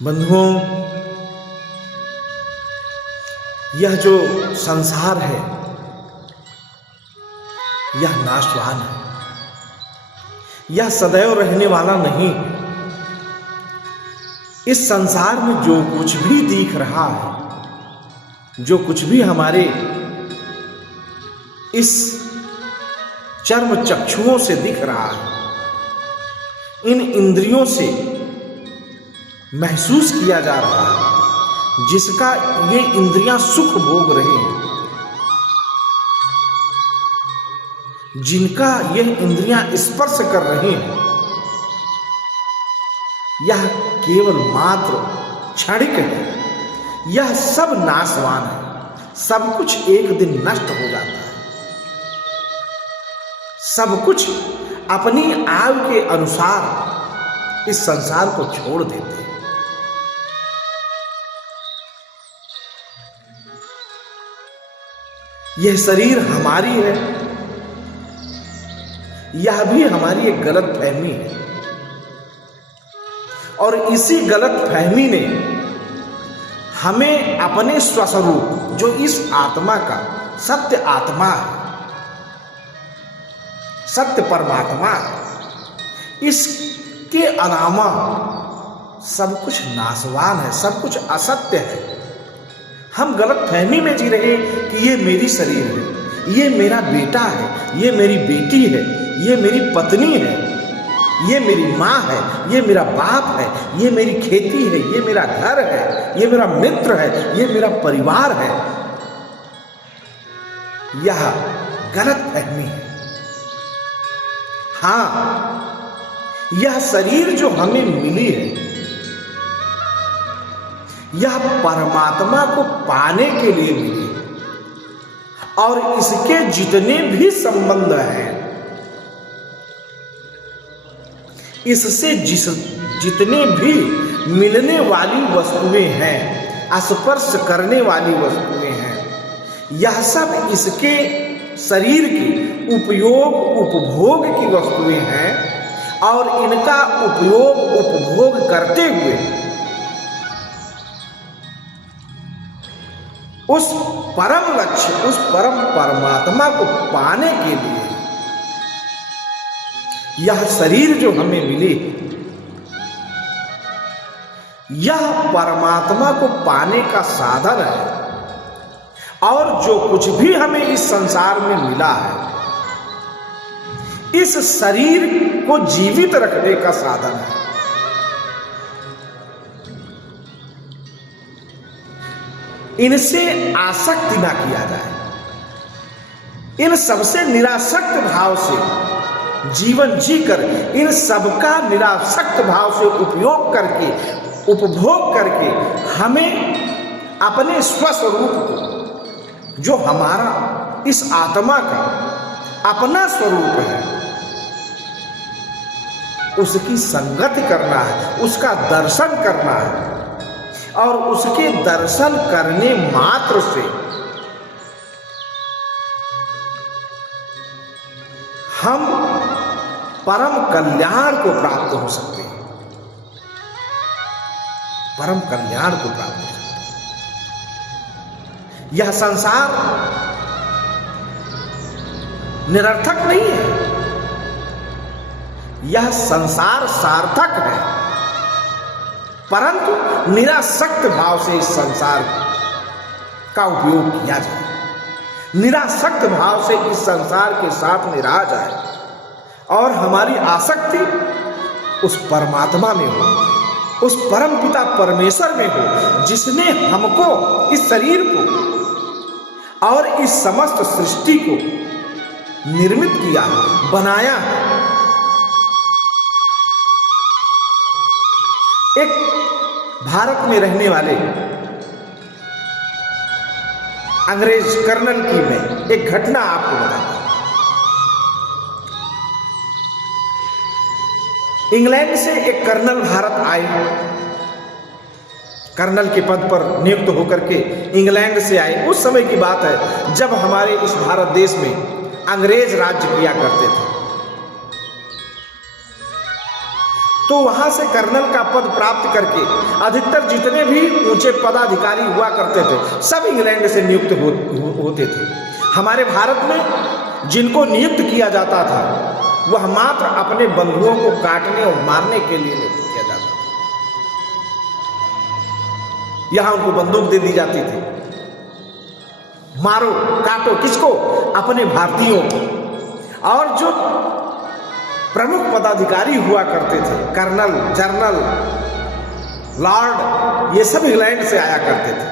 बंधुओं, यह जो संसार है यह नाशवान है, यह सदैव रहने वाला नहीं। इस संसार में जो कुछ भी दिख रहा है, जो कुछ भी हमारे इस चर्म चक्षुओं से दिख रहा है, इन इंद्रियों से महसूस किया जा रहा है, जिसका ये इंद्रियां सुख भोग रहे हैं, जिनका यह इंद्रियां स्पर्श कर रहे हैं, यह केवल मात्र क्षणिक है। यह सब नाशवान है। सब कुछ एक दिन नष्ट हो जाता है। सब कुछ अपनी आयु के अनुसार इस संसार को छोड़ देते हैं। यह शरीर हमारी है, यह भी हमारी एक गलत फहमी है, और इसी गलत फहमी ने हमें अपने स्वस्वरूप, जो इस आत्मा का सत्य आत्मा है, सत्य परमात्मा है, इसके अलावा सब कुछ नाशवान है, सब कुछ असत्य है। हम गलत फहमी में जी रहे कि ये मेरी शरीर है, ये मेरा बेटा है, ये मेरी बेटी है, ये मेरी पत्नी है, ये मेरी माँ है, ये मेरा बाप है, ये मेरी खेती है, ये मेरा घर है, ये मेरा मित्र है, ये मेरा परिवार है। यह गलत फहमी है। हाँ, यह शरीर जो हमें मिली है, यह परमात्मा को पाने के लिए मिली, और इसके जितने भी संबंध हैं, इससे जितने भी मिलने वाली वस्तुएं हैं, स्पर्श करने वाली वस्तुएं हैं, यह सब इसके शरीर की उपयोग उपभोग की वस्तुएं हैं, और इनका उपयोग उपभोग करते हुए उस परम लक्ष्य, उस परम परमात्मा को पाने के लिए यह शरीर जो हमें मिली, यह परमात्मा को पाने का साधन है। और जो कुछ भी हमें इस संसार में मिला है, इस शरीर को जीवित रखने का साधन है। इनसे आसक्ति ना किया जाए। इन सबसे निरासक्त भाव से जीवन जीकर, इन सबका निरासक्त भाव से उपयोग करके, उपभोग करके, हमें अपने स्वस्वरूप को, जो हमारा इस आत्मा का अपना स्वरूप है, उसकी संगति करना है, उसका दर्शन करना है। और उसके दर्शन करने मात्र से हम परम कल्याण को प्राप्त हो सकते हैं। परम कल्याण को प्राप्त हो सकते हैं। यह संसार निरर्थक नहीं है, यह संसार सार्थक है, परंतु निरासक्त भाव से इस संसार का उपयोग किया जाए। निरासक्त भाव से इस संसार के साथ में रहा जाए, और हमारी आसक्ति उस परमात्मा में हो, उस परम पिता परमेश्वर में हो, जिसने हमको, इस शरीर को और इस समस्त सृष्टि को निर्मित किया, बनाया। एक भारत में रहने वाले अंग्रेज कर्नल की मैं एक घटना आपको बताता हूं। इंग्लैंड से एक कर्नल भारत आए, कर्नल के पद पर नियुक्त होकर के इंग्लैंड से आए। उस समय की बात है जब हमारे इस भारत देश में अंग्रेज राज्य किया करते थे। तो वहां से कर्नल का पद प्राप्त करके अधिकतर जितने भी ऊंचे पदाधिकारी हुआ करते थे सब इंग्लैंड से नियुक्त होते थे। हमारे भारत में जिनको नियुक्त किया जाता था वह मात्र अपने बंधुओं को काटने और मारने के लिए नियुक्त किया जाता था। यहां उनको बंदूक दे दी जाती थी, मारो काटो, किसको? अपने भारतीयों को। और जो प्रमुख पदाधिकारी हुआ करते थे, कर्नल, जनरल, लॉर्ड, ये सब इंग्लैंड से आया करते थे।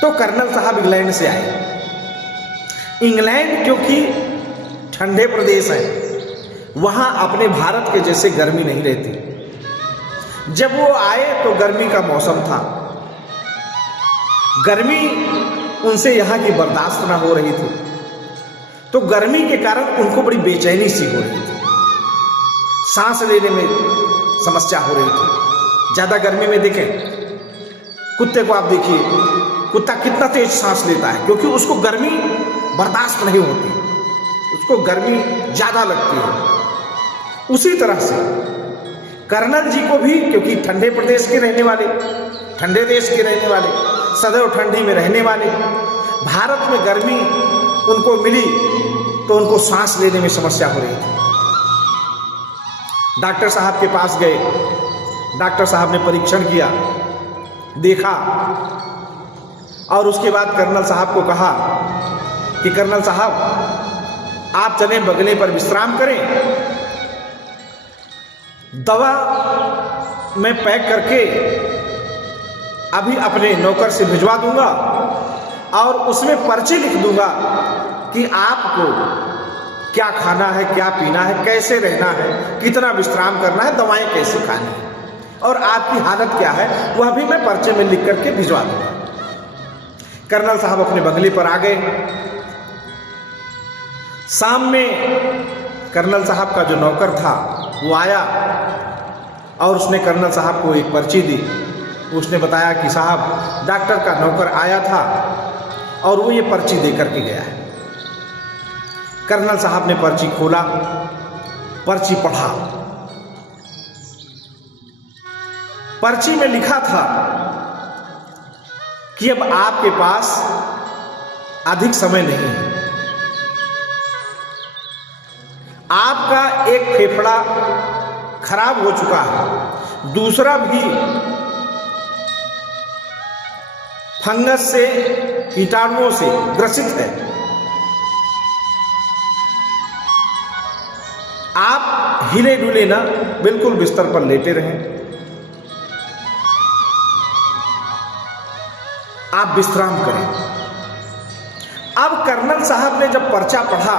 तो कर्नल साहब इंग्लैंड से आए। इंग्लैंड क्योंकि ठंडे प्रदेश है, वहां अपने भारत के जैसे गर्मी नहीं रहती। जब वो आए तो गर्मी का मौसम था, गर्मी उनसे यहाँ की बर्दाश्त ना हो रही थी, तो गर्मी के कारण उनको बड़ी बेचैनी सी हो रही थी, सांस लेने में समस्या हो रही थी। ज़्यादा गर्मी में देखें कुत्ते को, आप देखिए कुत्ता कितना तेज सांस लेता है, क्योंकि उसको गर्मी बर्दाश्त नहीं होती, उसको गर्मी ज़्यादा लगती है। उसी तरह से कर्नल जी को भी, क्योंकि ठंडे प्रदेश के रहने वाले, ठंडे देश के रहने वाले, सदैव ठंडी में रहने वाले, भारत में गर्मी उनको मिली तो उनको सांस लेने में समस्या हो रही थी। डॉक्टर साहब के पास गए, डॉक्टर साहब ने परीक्षण किया, देखा और उसके बाद कर्नल साहब को कहा कि कर्नल साहब आप चलें बगले पर विश्राम करें, दवा मैं पैक करके अभी अपने नौकर से भिजवा दूंगा और उसमें पर्ची लिख दूंगा कि आपको क्या खाना है, क्या पीना है, कैसे रहना है, कितना विश्राम करना है, दवाएं कैसे खानी है और आपकी हालत क्या है, वह भी मैं पर्चे में लिख करके भिजवा दूंगा। कर्नल साहब अपने बंगले पर आ गए। शाम में कर्नल साहब का जो नौकर था वो आया और उसने कर्नल साहब को एक पर्ची दी। उसने बताया कि साहब डॉक्टर का नौकर आया था और वो ये पर्ची दे करके गया है। कर्नल साहब ने पर्ची खोला, पर्ची पढ़ा। पर्ची में लिखा था कि अब आपके पास अधिक समय नहीं है, आपका एक फेफड़ा खराब हो चुका है, दूसरा भी फंगस से, कीटाणुओं से ग्रसित है। आप हिले डुले ना, बिल्कुल बिस्तर पर लेटे रहें, आप विश्राम करें। अब कर्नल साहब ने जब पर्चा पढ़ा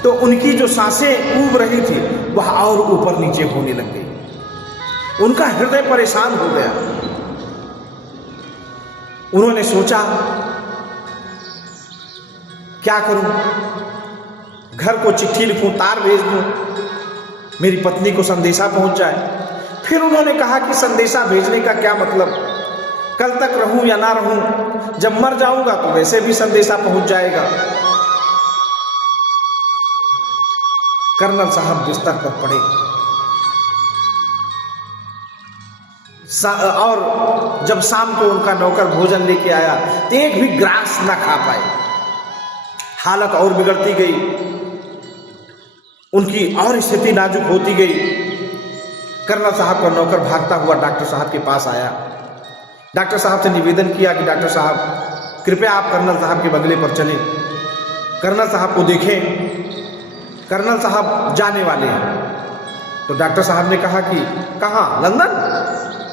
तो उनकी जो सांसें ऊब रही थी वह और ऊपर नीचे होने लग गई। उनका हृदय परेशान हो गया। उन्होंने सोचा क्या करूं, घर को चिट्ठी लिखूं, तार भेज दूं, मेरी पत्नी को संदेशा पहुंच जाए। फिर उन्होंने कहा कि संदेशा भेजने का क्या मतलब, कल तक रहूं या ना रहूं, जब मर जाऊंगा तो वैसे भी संदेशा पहुंच जाएगा। कर्नल साहब बिस्तर पर पड़े और जब शाम को उनका नौकर भोजन लेके आया तो एक भी ग्रास ना खा पाए। हालत और बिगड़ती गई, उनकी और स्थिति नाजुक होती गई। कर्नल साहब का नौकर भागता हुआ डॉक्टर साहब के पास आया। डॉक्टर साहब से निवेदन किया कि डॉक्टर साहब कृपया आप कर्नल साहब के बंगले पर चलें, कर्नल साहब को देखें, कर्नल साहब जाने वाले हैं। तो डॉक्टर साहब ने कहा कि कहाँ, लंदन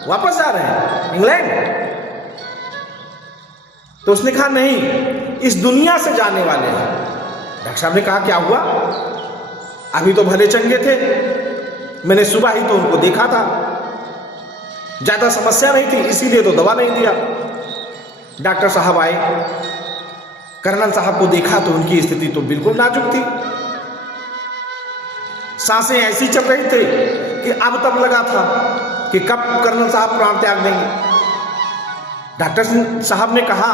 वापस जा रहे हैं, इंग्लैंड? तो उसने कहा नहीं, इस दुनिया से जाने वाले हैं। डॉक्टर साहब ने कहा क्या हुआ, अभी तो भले चंगे थे, मैंने सुबह ही तो उनको देखा था, ज्यादा समस्या नहीं थी, इसीलिए तो दवा नहीं दिया। डॉक्टर साहब आए, कर्नल साहब को देखा तो उनकी स्थिति तो बिल्कुल नाजुक थी, सांसें ऐसी चल रही थी कि अब तब लगा था कि कब कर्नल साहब प्राण त्याग देंगे। डॉक्टर साहब ने कहा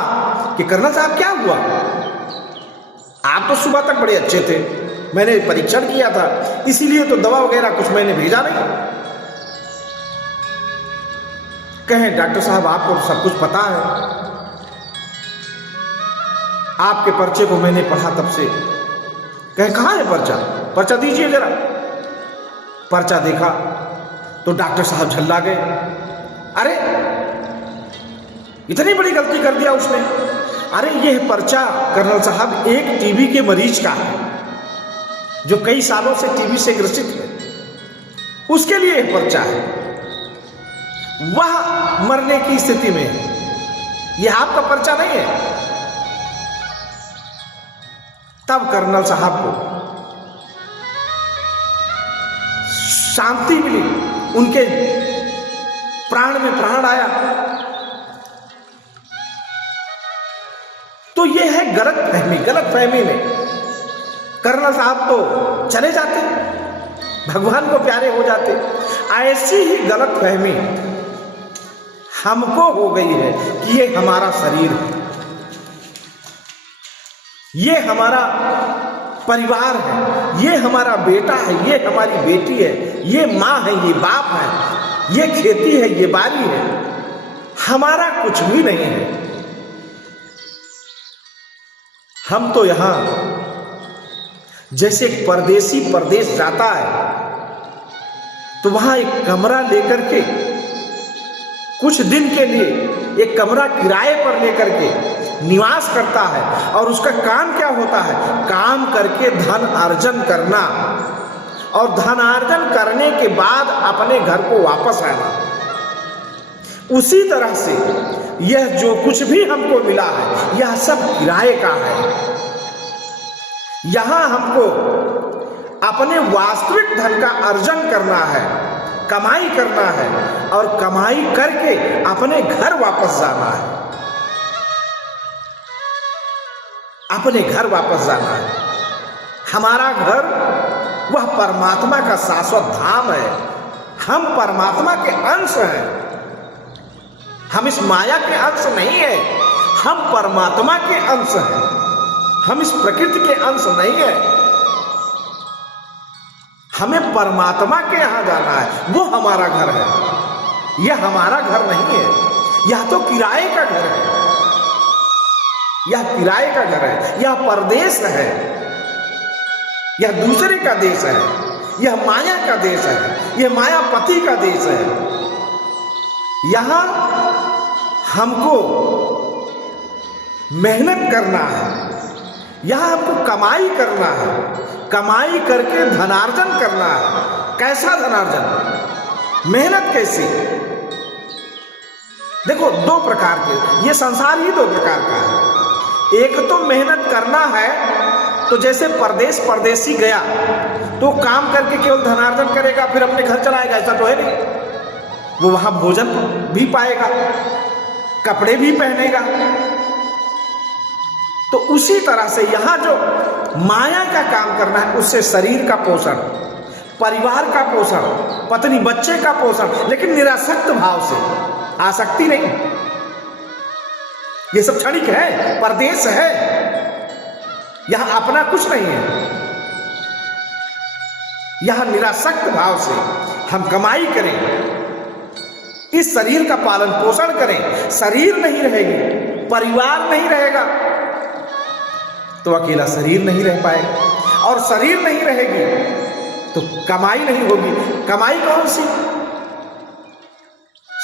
कि कर्नल साहब क्या हुआ, आप तो सुबह तक बड़े अच्छे थे, मैंने परीक्षण किया था, इसीलिए तो दवा वगैरह कुछ मैंने भेजा नहीं। कहें डॉक्टर साहब आपको तो सब कुछ पता है, आपके पर्चे को मैंने पढ़ा तब से। कहें कहाँ है पर्चा, पर्चा दीजिए जरा। पर्चा देखा तो डॉक्टर साहब झल्ला गए, अरे इतनी बड़ी गलती कर दिया उसने। अरे यह पर्चा कर्नल साहब एक टीबी के मरीज का है जो कई सालों से टीबी से ग्रसित है, उसके लिए यह पर्चा है। वह मरने की स्थिति में है, यह आपका पर्चा नहीं है। तब कर्नल साहब को शांति मिली, उनके प्राण में प्राण आया। तो यह है गलतफहमी। गलतफहमी में कर्नल साहब तो चले जाते, भगवान को प्यारे हो जाते। ऐसी ही गलतफहमी हमको हो गई है कि ये हमारा शरीर है, ये हमारा परिवार है, ये हमारा बेटा है, ये हमारी बेटी है, ये माँ है, ये बाप है, ये खेती है, ये बारी है, हमारा कुछ भी नहीं है। हम तो यहां जैसे एक परदेसी परदेश जाता है तो वहां एक कमरा लेकर के कुछ दिन के लिए एक कमरा किराए पर लेकर के निवास करता है, और उसका काम क्या होता है, काम करके धन अर्जन करना, और धन अर्जन करने के बाद अपने घर को वापस आना। उसी तरह से यह जो कुछ भी हमको मिला है यह सब किराए का है। यहां हमको अपने वास्तविक धन का अर्जन करना है, कमाई करना है, और कमाई करके अपने घर वापस जाना है, अपने घर वापस जाना है। हमारा घर वह परमात्मा का शाश्वत धाम है। हम परमात्मा के अंश हैं, हम इस माया के अंश नहीं है, हम परमात्मा के अंश हैं, हम इस प्रकृति के अंश नहीं है। हमें परमात्मा के यहां जाना है, वो हमारा घर है, यह हमारा घर नहीं है, यह तो किराए का घर है, यह किराए का घर है, यह परदेश है, यह दूसरे का देश है, यह माया का देश है, यह मायापति का देश है। यहां हमको मेहनत करना है, यहां हमको कमाई करना है, कमाई करके धनार्जन करना है। कैसा धनार्जन, मेहनत कैसी? देखो दो प्रकार के, ये संसार ही दो प्रकार का है। एक तो मेहनत करना है, तो जैसे परदेसी गया तो काम करके केवल धनार्जन करेगा, फिर अपने घर चलाएगा, ऐसा तो है नहीं। वो वहां भोजन भी पाएगा, कपड़े भी पहनेगा। तो उसी तरह से यहां जो माया का काम करना है, उससे शरीर का पोषण, परिवार का पोषण, पत्नी बच्चे का पोषण, लेकिन निरासक्त भाव से, आसक्ति नहीं। ये सब क्षणिक है, परदेश है, यहां अपना कुछ नहीं है। यहां निरासक्त भाव से हम कमाई करें, इस शरीर का पालन पोषण करें। शरीर नहीं रहेगी, परिवार नहीं रहेगा, तो अकेला शरीर नहीं रह पाएगा, और शरीर नहीं रहेगी तो कमाई नहीं होगी। कमाई कौन सी?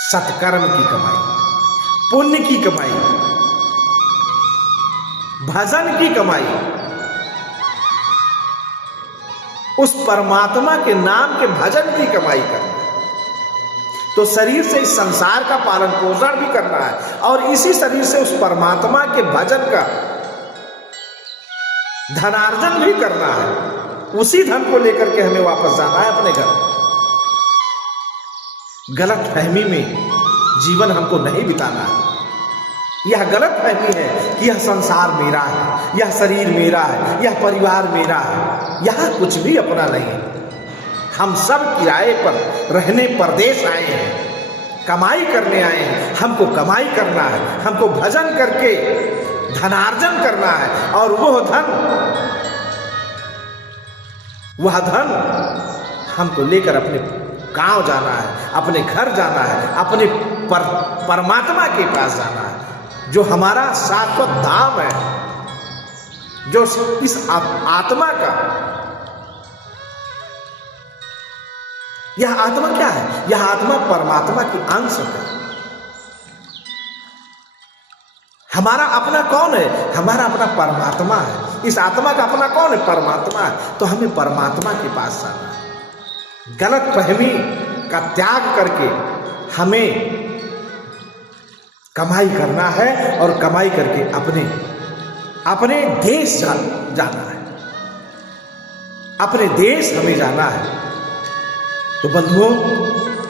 सत्कर्म की कमाई, पुण्य की कमाई, भजन की कमाई, उस परमात्मा के नाम के भजन की कमाई करना। तो शरीर से इस संसार का पालन पोषण भी करना है, और इसी शरीर से उस परमात्मा के भजन का धनार्जन भी करना है। उसी धन को लेकर के हमें वापस जाना है अपने घर। गलत फहमी में जीवन हमको नहीं बिताना है। यह गलत फहमी है कि यह संसार मेरा है, यह शरीर मेरा है, यह परिवार मेरा है, यह कुछ भी अपना नहीं है। हम सब किराए पर रहने परदेश आए हैं, कमाई करने आए हैं। हमको कमाई करना है, हमको भजन करके धनार्जन करना है, और वह धन वह धन हमको लेकर अपने गांव जाना है, अपने घर जाना है, अपने परमात्मा के पास जाना है, जो हमारा शाश्वत धाम है, जो इस आत्मा का, यह आत्मा क्या है? यह आत्मा परमात्मा की अंश है। हमारा अपना कौन है? हमारा अपना परमात्मा है। इस आत्मा का अपना कौन है? परमात्मा है। तो हमें परमात्मा के पास जाना है। गलत फहमी का त्याग करके हमें कमाई करना है और कमाई करके अपने देश जाना है, अपने देश हमें जाना है। तो बंधुओं,